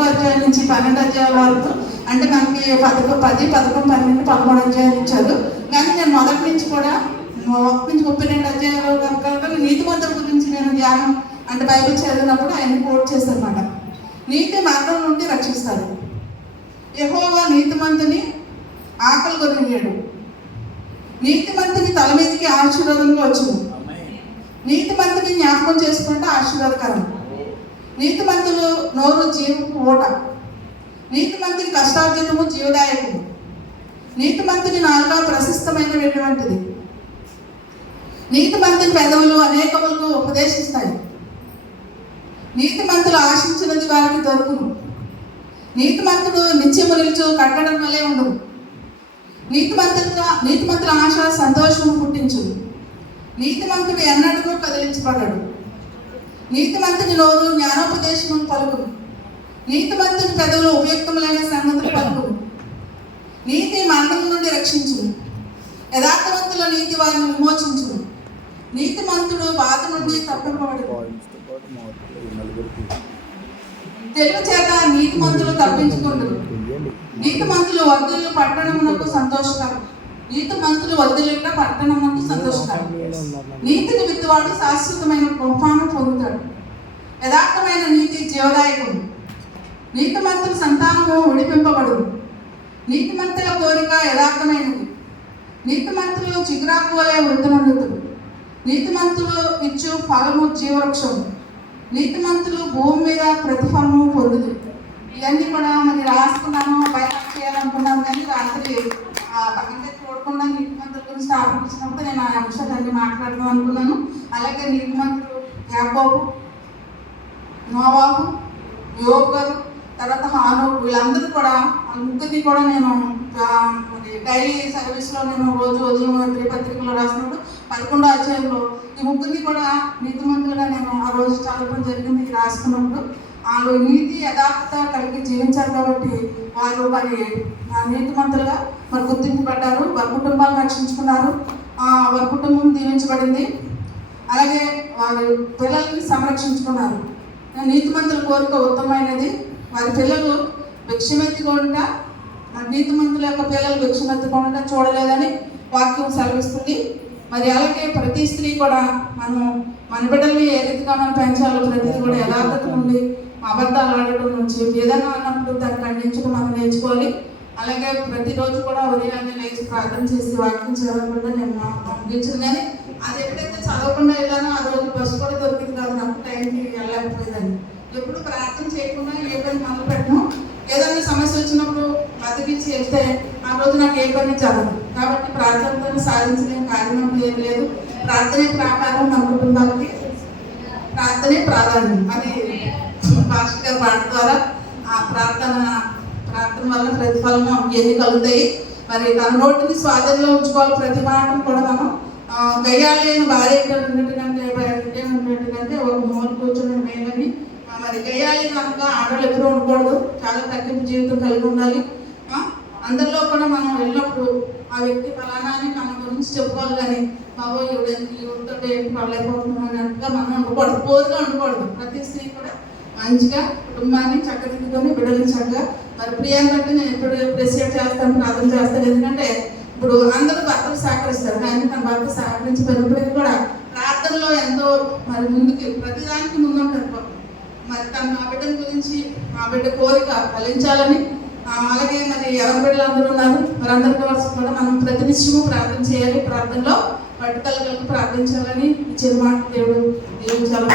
అధ్యాయం నుంచి 12 అధ్యాయాల వరకు అంటే మనకి 10, 11, 12, 13 అధ్యాయాలు ఇచ్చారు. కానీ నేను మొదటి నుంచి కూడా 32 అధ్యాయాలు కనుక నీతిమంతుల గురించి నేను ధ్యానం అంటే బైబిల్ చదివినప్పుడు ఆయన కోట్ చేశారన్నమాట. నీతి మరణం నుండి రక్షిస్తాడు. యెహోవా నీతిమంతుని ఆకలి కొనియాడు. నీతిమంతుని తల మీదకి ఆశీర్వాదంగా వచ్చును. నీతిమంతుని జ్ఞాపకం చేసుకుంటే ఆశీర్వాదకరం. నీతిమంతులు నోరు జీవపు ఓట. నీతిమంతుని కష్టార్జితము జీవదాయకము. నీతిమంతుని నాలుక ప్రశస్తమైనటువంటిది. నీతిమంతుని పెదవులు అనేకములకు ఉపదేశిస్తాయి. నీతిమంతులు ఆశించినది వారికి దొరుకును. నీతిమంతుడు నిత్యము నిలుచు కట్టడం వలె ఉండదు. నీతిమంతుల ఆశ సంతోషము పుట్టించు. నీతిమంతుడు ఎన్నడూ కదిలించబడడు. నీతిమంతుని నోరు జ్ఞానోపదేశము పలుకును. నీతిమంతుని పెదవులు ఉపయుక్తములైన సంగతులు పలుకును. నీతి మరణం నుండి రక్షించును. యథార్థవంతుల నీతి వారిని విమోచించును. నీతిమంతుడు బాధ నుండి తప్పింపబడు. తెలుగు చేత నీతిమంతులు తప్పించుకుంటారు. నీతిమంతులు వర్ధులు పట్టణమునకు సంతోషకరం. నీతిమంతులు వర్ధులుగా పట్టణమునకు సంతోషకరం. నీతిని విత్తువాడు శాశ్వతమైన కృపను పొందుతాడు. యథార్థమైన నీతి జీవదాయకం. నీతిమంతుల సంతానము విడిపింపబడు. నీతిమంతుల కోరిక యథార్థమైనది. నీతిమంతులు చిగురాకు వలె వృద్ధులందుతారు. నీతిమంతులు ఇచ్చు ఫలము జీవవృక్షము. నీతిమంతులు భూమి మీద ప్రతిఫలము పొందుదు. ఇవన్నీ కూడా మరి రాసుకున్నాను, బయట చేయాలనుకున్నాను. కానీ రాత్రి పక్కన చూడకుండా నీతిమంతుల గురించి టాపిక్ ఇచ్చినప్పుడు నేను ఆ అంశాలన్నీ మాట్లాడదాం అనుకున్నాను. అలాగే నీతిమంతులు యాకోబు, నోవాహు, యోబు గారు, తర్వాత హానోకు, వీళ్ళందరూ కూడా ముగ్గురిని కూడా నేను డైలీ సర్వీస్లో నేను రోజు ఉదయం పత్రికలో రాసినప్పుడు 11వ అధ్యాయంలో ఈ ముగ్గురిని కూడా నీతిమంతులుగా నేను ఆ రోజు చదవడం జరిగింది. రాసుకున్నప్పుడు వాళ్ళు నీతి యథార్థత కలిగి జీవించారు కాబట్టి వారు మరి నీతిమంతులుగా మరి గుర్తింపబడ్డారు. వారి కుటుంబాలను రక్షించుకున్నారు. వారి కుటుంబం దీవించబడింది. అలాగే వారి పిల్లల్ని సంరక్షించుకున్నారు. నీతిమంతుల కోరిక ఉత్తమమైనది. వారి పిల్లలు భిక్షమెత్తుకోకుండా నీతిమంతుల యొక్క పిల్లలు భిక్షమెత్తుకోకుండా చూడలేదని వాక్యం సెలవిస్తుంది. మరి అలాగే ప్రతి స్త్రీ కూడా మన బిడ్డల్ని ఏ రీతిగా మనం పెంచాలో ప్రతిదీ కూడా యథార్థత నుండి అబద్ధాలు ఆడటం నుంచి ఏదైనా అన్నప్పుడు దాన్ని ఖండించడం మనం నేర్చుకోవాలి. అలాగే ప్రతిరోజు కూడా ఉదయాన్నే లేచి ప్రార్థన చేసి వాక్యం చదవకుండా నేను ముగించను. కానీ అది ఎప్పుడైతే చదవకుండా వెళ్ళానో ఆ రోజు బస్సు కూడా దొరికింది కాదు. నాకు టైంకి వెళ్ళలేకపోయేదాన్ని. ఎప్పుడు ప్రార్థన చేయకుండా ఏ పని మొదలు పెట్టను. ఏదైనా సమస్య వచ్చినప్పుడు బతికించి వెళ్తే ఆ రోజు నాకు ఏ పని చదవదు. కాబట్టి ప్రార్థనతో సాధించలేని కార్యం ఏం లేదు. ప్రార్థనే ప్రాకారం. మన కుటుంబాలకి ప్రార్థనే ప్రాధాన్యం. అది పాస్టర్ గారి పాట ద్వారా ఆ ప్రార్థన వల్ల ప్రతిఫలం ఎన్ని కలుగుతాయి. మరి తన నోటిని స్వాధీనంలో ఉంచుకోవాలి. ప్రతి మాట కూడా మనం గయ్యాలైన భార్య ఉండేటంటే ఒక మూల కూర్చొని మేలని మరి గయ్యాలి కనుక ఆడవాళ్ళు ఎప్పుడూ ఉండకూడదు. చాలా తగ్గింపు జీవితం కలిగి ఉండాలి. అందరిలో కూడా మనం వెళ్ళినప్పుడు ఆ వ్యక్తి ఫలానా అని మన గురించి చెప్పుకోవాలి. కానీ బాబో ఈవిడతో ఏంటి పడలేకపోతున్నాం అన్నట్టుగా మనం ఉండకూడదు. పోరుగా ఉండకూడదు. ప్రతి స్త్రీ కూడా మంచిగా కుటుంబాన్ని చక్కదిద్దుకొని బిడ్డల్ని చక్కగా మరి ప్రియాన్ని బట్టి నేను ఎప్పుడు అప్రిషియేట్ చేస్తాను, ప్రార్థన చేస్తాను. ఎందుకంటే ఇప్పుడు అందరూ భర్తలు సహకరిస్తారు. కానీ తన భర్త సహకరించిపోయినప్పటికీ కూడా ప్రార్థనలో ఎంతో మరి ముందుకి ప్రతిదానికి ముందుంటారు. మరి తను ఆ బిడ్డల గురించి ఆ బిడ్డ కోరిక ఫలించాలని అలాగే మరి ఎవరి బిడ్డలు అందరూ ఉన్నారు వారందరి కోసం కూడా మనం ప్రతినిత్యము ప్రార్థన చేయాలి. ప్రార్థనలో పట్టుదల కలిగి ప్రార్థించాలని ఇచ్చిన మాట దేవుడు చాలా